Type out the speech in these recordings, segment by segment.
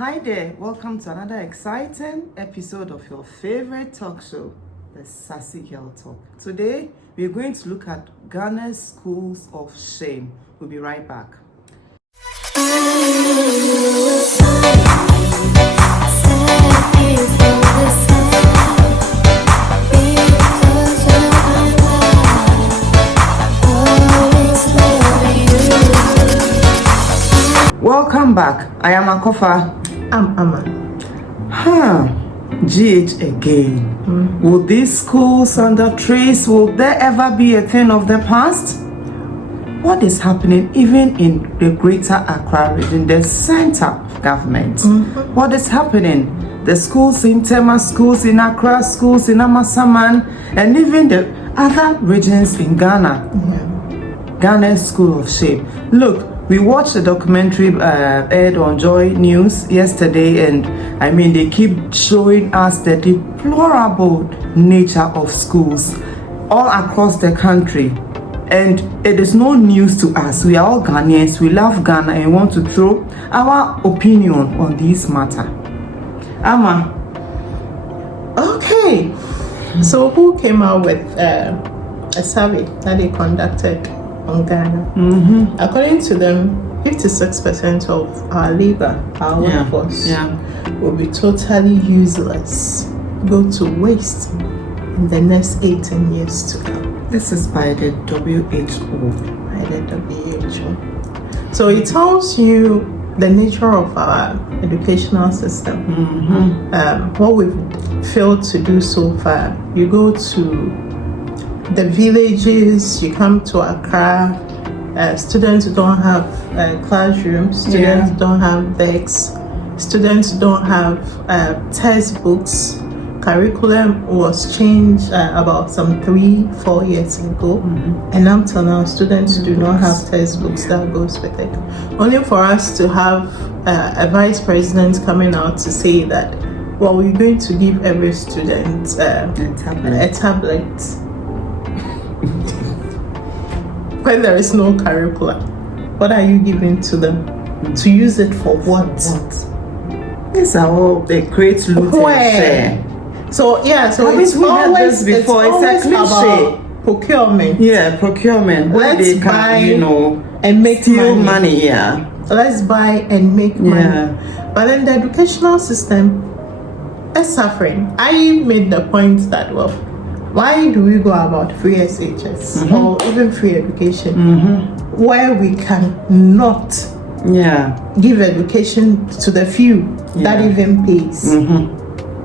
Hi there, welcome to another exciting episode of your favorite talk show, the Sassy Girl Talk. Today, we're going to look at Ghana's schools of shame. We'll be right back. Welcome back. I am Akofa. I'm Amma. GH again. Will these schools under trees, will there ever be a thing of the past? What is happening even in the greater Accra region, the center of government? What is happening? The schools in Tema, schools in Accra, schools in Amasaman, and even the other regions in Ghana. Ghana's School of Shame. Look, we watched the documentary aired on Joy News yesterday, and they keep showing us the deplorable nature of schools all across the country. And it is no news to us. We are all Ghanaians, we love Ghana and want to throw our opinion on this matter. Amma. Okay, so who came out with a survey that they conducted on Ghana? According to them, 56% of our labor, our workforce, will be totally useless, go to waste in the next 18 years to come. This is by the WHO. By the WHO. So it tells you the nature of our educational system. What we've failed to do so far. You go to the villages, you come to Accra, students don't have classrooms, students don't have desks, students don't have textbooks. Curriculum was changed about some 3-4 years ago, and up till now students do not have textbooks that goes with it. Only for us to have a vice president coming out to say that, well, we're going to give every student a tablet. When there is no curriculum, what are you giving to them? To use it for what? These are all they create loot and share. So it's always before. It's a cliche. About procurement. Yeah, procurement. Where they can, and make steal money. Let's buy and make money. But then the educational system is suffering. I made the point that, well, why do we go about free SHS or even free education where we can not give education to the few that even pays?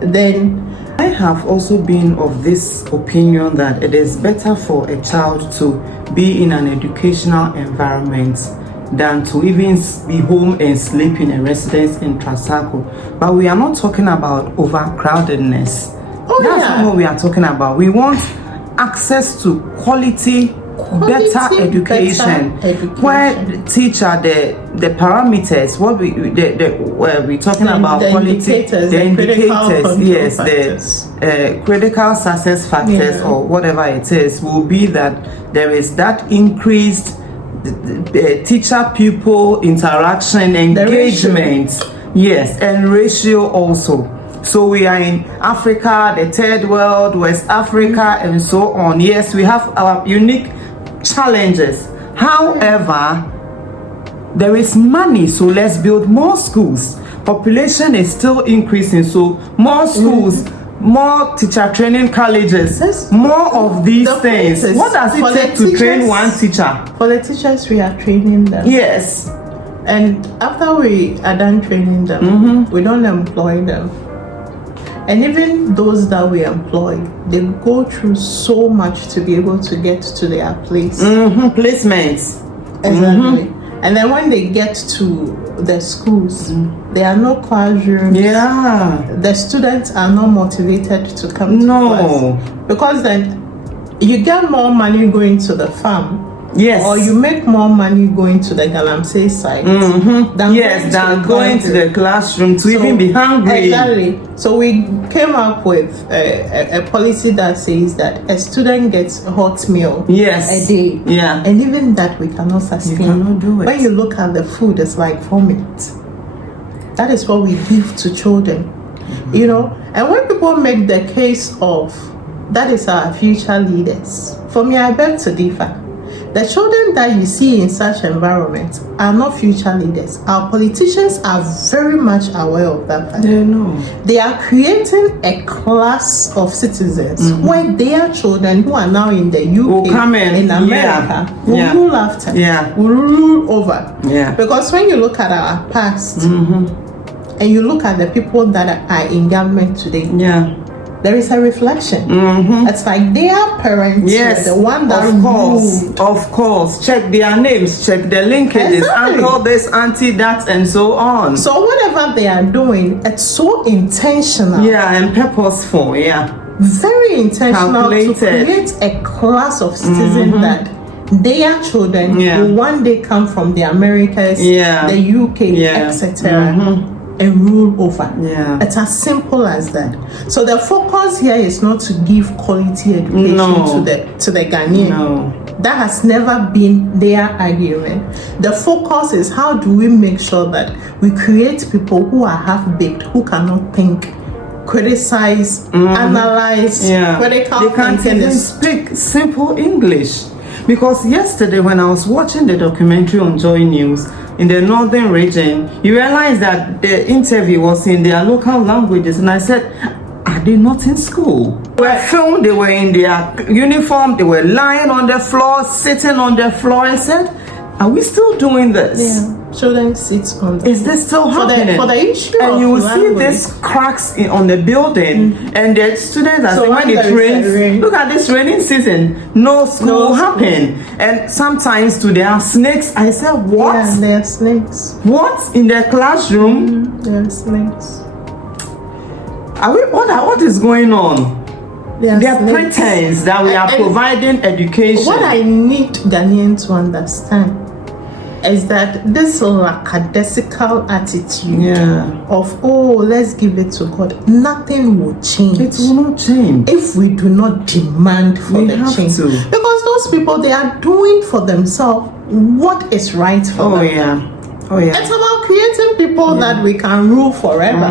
Then I have also been of this opinion that it is better for a child to be in an educational environment than to even be home and sleep in a residence in Trasaco. But we are not talking about overcrowdedness. That's not what we are talking about. We want access to quality better education, where the teacher the parameters, what we're talking about, the quality, indicators, the indicators, yes, the critical success factors or whatever it is, will be that there is that increased teacher pupil interaction, engagement, and ratio also. So we are in Africa, the third world, West Africa, and so on. Yes, we have our unique challenges. However, there is money, so let's build more schools. Population is still increasing, so more schools, more teacher training colleges, more of these things. What does it take to train one teacher? For the teachers, we are training them. Yes. And after we are done training them, we don't employ them. And even those that we employ, they go through so much to be able to get to their place. Placements. Exactly. And then when they get to the schools, there are no classrooms. The students are not motivated to come to class. Because then you get more money going to the farm. Or you make more money going to the Galamsey site than going to the classroom to even be hungry. Exactly. So we came up with a policy that says that a student gets a hot meal a day. And even that we cannot sustain. You cannot do it. When you look at the food, it's like 4 minutes. That is what we give to children. You know, and when people make the case of that is our future leaders, for me, I beg to differ. The children that you see in such environments are not future leaders. Our politicians are very much aware of that fact. They know. They are creating a class of citizens where their children who are now in the UK, will come in America, will rule after, will rule over. Yeah. Because when you look at our past and you look at the people that are in government today, there is a reflection. It's like their parents were the one that ruled. Of course. Check their names, check their linkages, uncle this, auntie that, and so on. So whatever they are doing, it's so intentional. Yeah, and purposeful, Very intentional calculated. to create a class of citizens that their children will one day come from the Americas, the UK, etc. and rule over. It's as simple as that. So the focus here is not to give quality education to the Ghanaian. That has never been their argument. The focus is how do we make sure that we create people who are half-baked, who cannot think, criticize, analyze, critical they can't thinking. even speak simple English. Because yesterday when I was watching the documentary on Joy News in the northern region, you realize that the interview was in their local languages, and I said, are they not in school? They were filmed, they were in their uniform, they were lying on the floor, sitting on the floor. I said, are we still doing this? Children sit on the Is this still happening? For the issue and of you will language. see these cracks on the building, and the students are saying when it rains, look at this raining season, no school happen. And sometimes too, there are snakes. I said, what? Yeah, there are snakes. What? In the classroom? There are snakes. What is going on? There are pretense that we are providing education. What I need Ghanaians to understand is that this lackadaisical attitude of, let's give it to God, nothing will change. It will not change if we do not demand for the change. Because those people, they are doing for themselves what is right for them. It's about creating people that we can rule forever.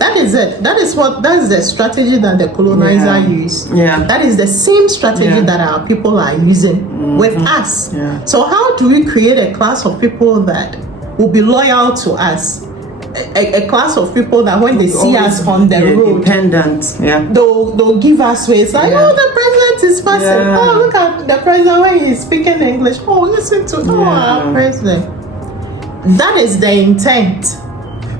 That is it. That is the strategy that the colonizer used. That is the same strategy that our people are using with us. So how do we create a class of people that will be loyal to us? A class of people that when they see us on the road, independent, they'll give us way. It's like, the president is passing. Oh, look at the president when he's speaking English. Oh, listen to our president. That is the intent.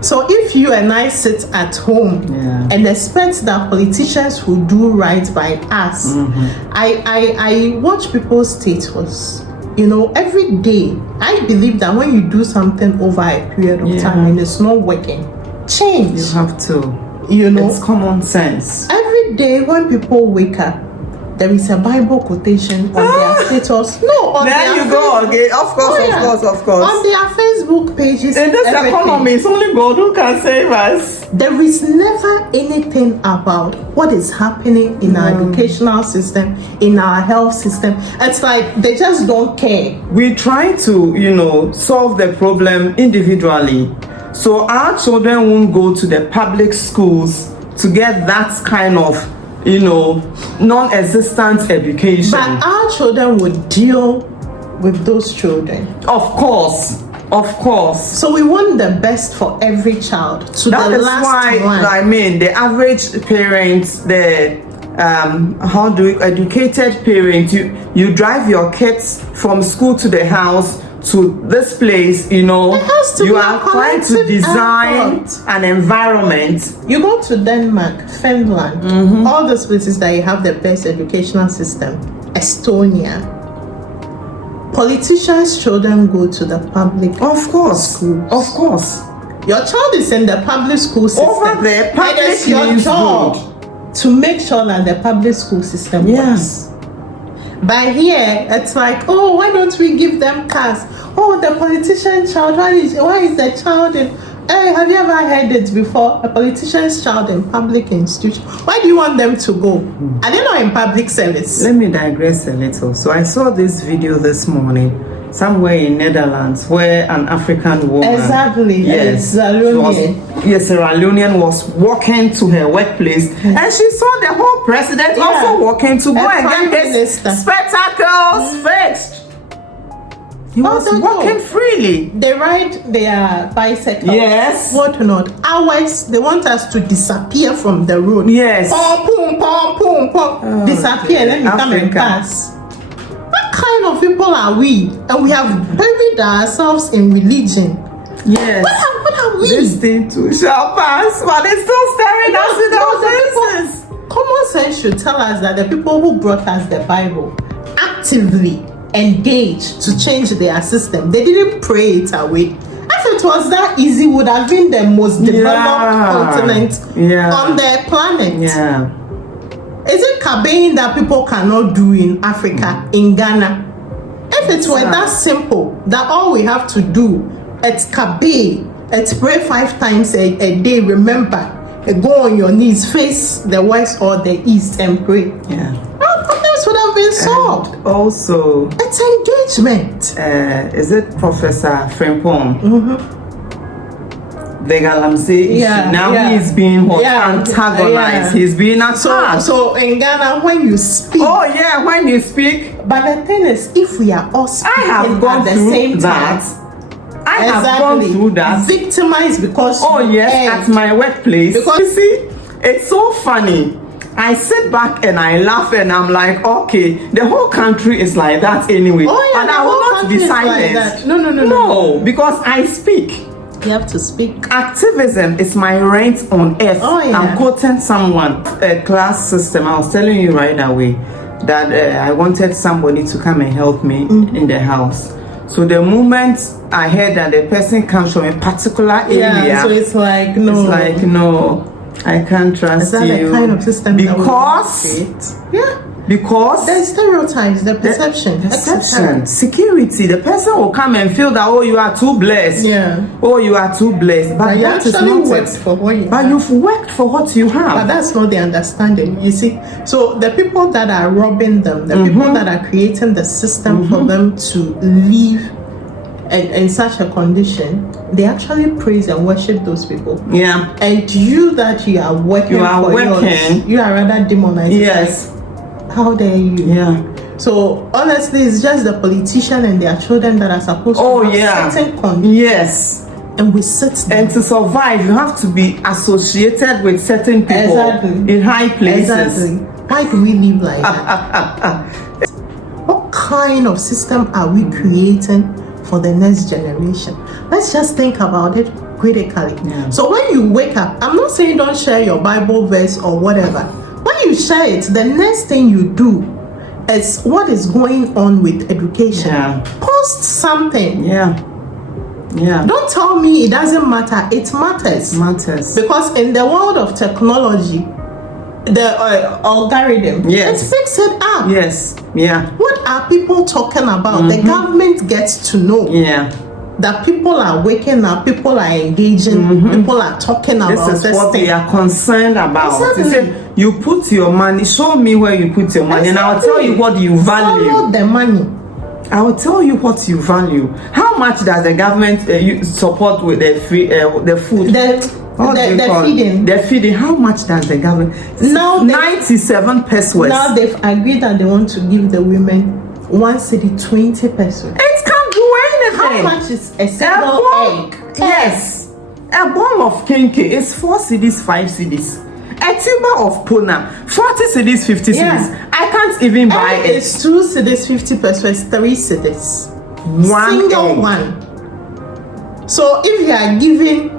So if you and I sit at home and expect that politicians will do right by us, I watch people's status. You know, every day, I believe that when you do something over a period of time and it's not working, change. You have to. You know, it's common sense. Every day when people wake up, there is a Bible quotation on their status. There you go again. Of course. On their Facebook pages. In this economy, it's only God who can save us. There is never anything about what is happening in our educational system, in our health system. It's like they just don't care. We try to, solve the problem individually. So our children won't go to the public schools to get that kind of non-existent education. But our children would deal with those children. Of course. So we want the best for every child. To that the is last why one. I mean the average parents, the educated parent, you drive your kids from school to the house to this place, you are trying to design an environment. You go to Denmark, Finland, all those places that you have the best educational system, Estonia. Politicians' children go to the public schools. Of course. Your child is in the public school system. Over there, public it's your job to make sure that the public school system works. But here, it's like, why don't we give them cars? The politician's child, why is the child in... Hey, have you ever heard it before? A politician's child in public institution. Why do you want them to go? Are they not in public service? Let me digress a little. So I saw this video this morning somewhere in Netherlands where an African woman, Exactly. yes, Sierra Leone. yes, Sierra Leonean was walking to her workplace and she saw the whole president also walking to go and get his spectacles fixed. He was walking freely. They ride their bicycles. Yes. What not? Ours, they want us to disappear from the road. Yes. Pom, pom, pom, pom. Oh, disappear, let me come and pass. What kind of people are we? And we have buried ourselves in religion. Yes. What are we? This thing too shall pass, but it's still staring us in our faces. Common sense should tell us that the people who brought us the Bible actively engaged to change their system. They didn't pray it away. If it was that easy, would have been the most developed continent on the planet. Yeah. Is it Kabein that people cannot do in Africa, in Ghana? If it were that simple, that all we have to do, it's Kabe, it's pray 5 times a day, remember, go on your knees, face the west or the east and pray. Yeah. Problems would have been solved. And also, it's engagement. Is it Professor Frimpong? The Galamsey issue. Now he's being antagonized. He's being attacked. So in Ghana, when you speak. Oh yeah, when you speak. But the thing is, if we are all speaking at the same time. I have gone through that. Victimized because at my workplace. Because you see, it's so funny. I sit back and I laugh and I'm like, okay, the whole country is like that anyway. And I will not be silent. Like no, because I speak. You have to speak. Activism is my rent on earth. I'm quoting someone, a class system. I was telling you right away that I wanted somebody to come and help me in the house. So the moment I heard that the person comes from a particular area, so it's like no, I can't trust is that you. The kind of system because the stereotypes, the perception, security. The person will come and feel that you are too blessed. You are too blessed, but you that is actually not worked for what you have. you've worked for what you have. But that's not the understanding, you see. So the people that are robbing them, the people that are creating the system for them to live in such a condition, they actually praise and worship those people. Yeah. And you that you are working yours, you are rather demonized. Yes. Like, how dare you? Yeah. So honestly, it's just the politician and their children that are supposed to have certain conditions. Yes. And we sit there. And to survive, you have to be associated with certain people in high places. Exactly. Why do we live like that? What kind of system are we creating for the next generation? Let's just think about it critically. So when you wake up, I'm not saying don't share your Bible verse or whatever. When you share it, the next thing you do is what is going on with education. Post something. Don't tell me it doesn't matter. It matters. Because in the world of technology, the algorithm, it picks it up. What are people talking about? The government gets to know that people are waking up, people are engaging, people are talking about this. This is what they are concerned about. They say, you put your money, show me where you put your money, and I'll tell you what you value. Follow the money. I will tell you what you value. How much does the government support with the free the food? The feeding. How much does the government? Now 97 pesos. Now they've agreed that they want to give the women 1 city 20 pesos. It can't do anything. How much is a single egg? Yes, a bowl of kinky is 4 cedis, 5 cedis. A tuber of pona, 40 cedis, 50 cedis. I can't even buy it. It's 2 cedis, 50 pesos, 3 cedis. One single egg. One. So if you are giving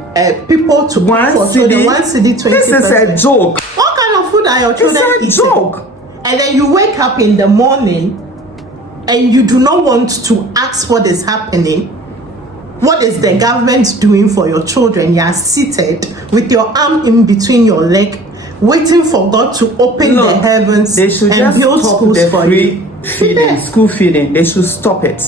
people to 1 cedi, 1 cedi, 20 this is a joke. What kind of food are your children eating? It's a joke. And then you wake up in the morning and you do not want to ask what is happening. What is the government doing for your children? You are seated with your arm in between your leg, waiting for God to open the heavens and build schools for you. School feeding. They should stop it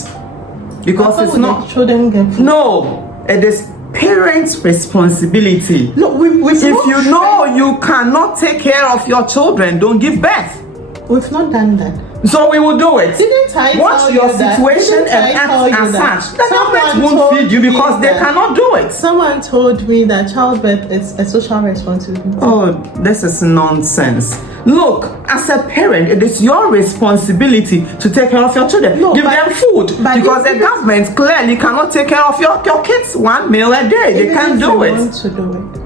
because it's not. Children get food? No, it is parents' responsibility. No, if you know you cannot take care of your children, don't give birth. We've not done that. So we will do it. Didn't I Watch tell your you that? situation Didn't and I tell act you as that? such. The Someone government won't told feed you me because they that. cannot do it. Someone told me that childbirth is a social responsibility. Oh, this is nonsense. Look, as a parent, it is your responsibility to take care of your children. No, Give but- them food. but Because if- the government clearly cannot take care of your kids one meal a day. They Even can't if do we it. want to do it.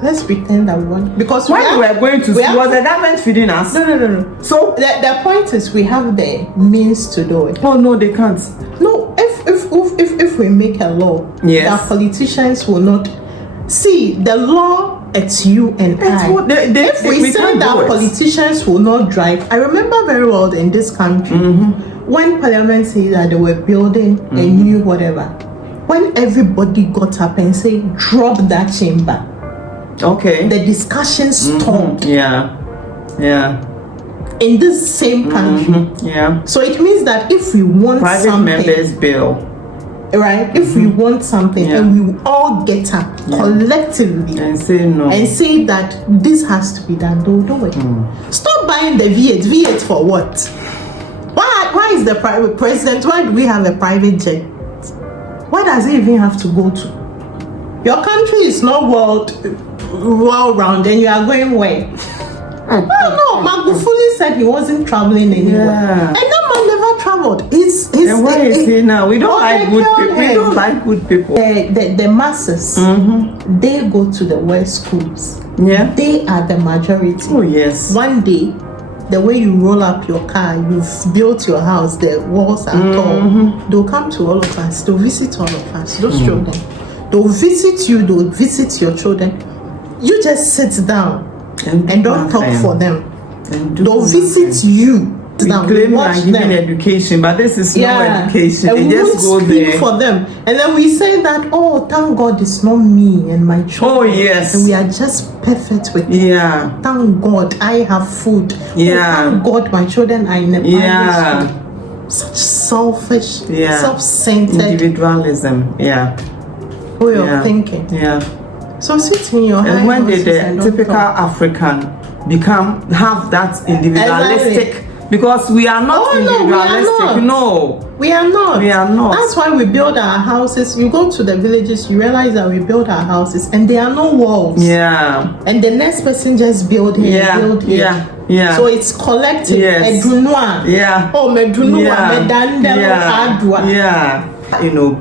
Let's pretend that we want, because When we were going to we school, was have- the government feeding us? No. So, The point is, we have the means to do it. oh no, they can't. No, if we make a law, Yes. that politicians will not see the law. It's you and It's I. what they- If we say can't do that it. politicians will not drive, I remember very well in this country when Parliament said that they were building a new whatever. When everybody got up and said, "Drop that chamber," Okay. the discussion stopped Yeah. in this same country. Yeah. So it means that if we want Private something, members bill. right? If we want something Yeah. and we all get up collectively And say no. and say that this has to be done, they'll do it. Stop buying the V8. V8 for what? Why is the private president? Why do we have a private jet? Why does it even have to go to? Your country is not well rounded, and you are going where? No, Magufuli said he wasn't traveling anywhere, Yeah. and that man never traveled. And where is he now? We don't like good people. We don't like good people. The masses, they go to the West schools. Yeah. They are the majority. Oh yes. One day, the way you roll up your car, you've built your house, the walls are tall. They'll come to all of us. They'll visit all of us. Those children. They'll visit you. They'll visit your children. You just sit down and don't talk for them. They'll visit you. We Now, claim we are watch giving them. education, but this is no education. And They we just go won't speak there. for them, and then we say that, oh, thank God it's not me and my children. Oh, yes. And we are just perfect with it. Yeah. Thank God I have food. Yeah. Oh, thank God my children are in a private Yeah. school. Such selfish, Yeah. self-centered Individualism. Yeah. way Yeah. of thinking. Yeah. So sit in your high And when did horses and the don't typical talk. African have that individualistic? Exactly. Because we are not Oh, no, we are individualistic. not. No. We are not. We are not. That's why we build our houses. You go to the villages, you realize that we build our houses and there are no walls. Yeah. And the next person just build here, Yeah. build here. Yeah. So it's collective. Yes. Edunwa. Yeah. Oh, medunwa, Yeah. medanda, adwa. Yeah. You know,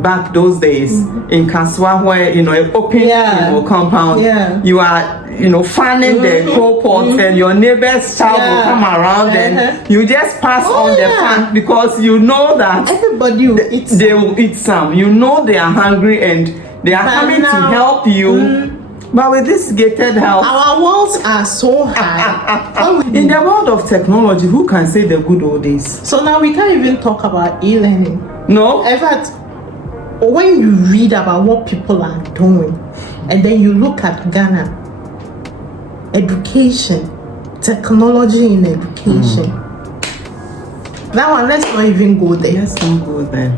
back those days in Kaswa where, you know, an open Yeah. you know, compound, Yeah. you are, you know, fanning the coal pots and your neighbor's child will Yeah. come around and you just pass Oh, on the yeah. fan because you know that Everybody will eat. they will eat some. You know they are hungry and they are But coming to now- help you. But with this gated house, Our walls are so high. in the world of technology, who can say the good old days? So now we can't even talk about e-learning. No? In fact, when you read about what people are doing, and then you look at Ghana, education, technology in education. That one, let's not even go there. Let's not go there.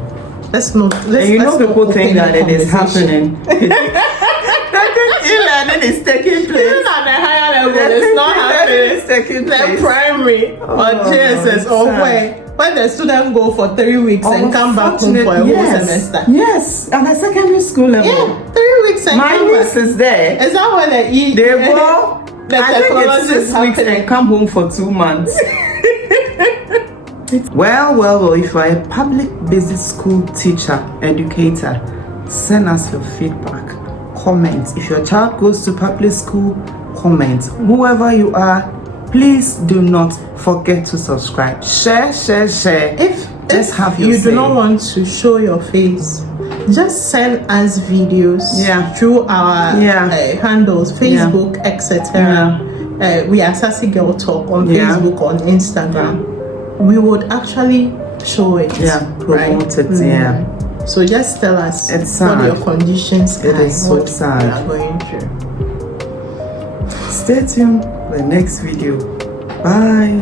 Let's not. Let's, And you know let's not people think open that the it is conversation. happening. E-learning is taking place. Even at the higher level, They it's think not e-learning is happening. taking The place. primary or Oh, JSS or sad. where when the student go for 3 weeks and come back home for a whole Yes. semester. Yes, at the secondary school level. Yeah, 3 weeks and My come back. niece is there. Is that when They go, the I think technology it's is 6 weeks happening? and come home for 2 months. Well, if you are a public basic school teacher, educator, send us your feedback, comment. If your child goes to public school, comment. Whoever you are, please do not forget to subscribe. Share. Let's have your you say. do not want to show your face, just send us videos through our handles, Facebook, etc. We are Sassy Girl Talk on Facebook, on Instagram. We would actually show it. Promote it. So just tell us It's what sad. your conditions It are, is so what sad. you are going through. Stay tuned for the next video. Bye.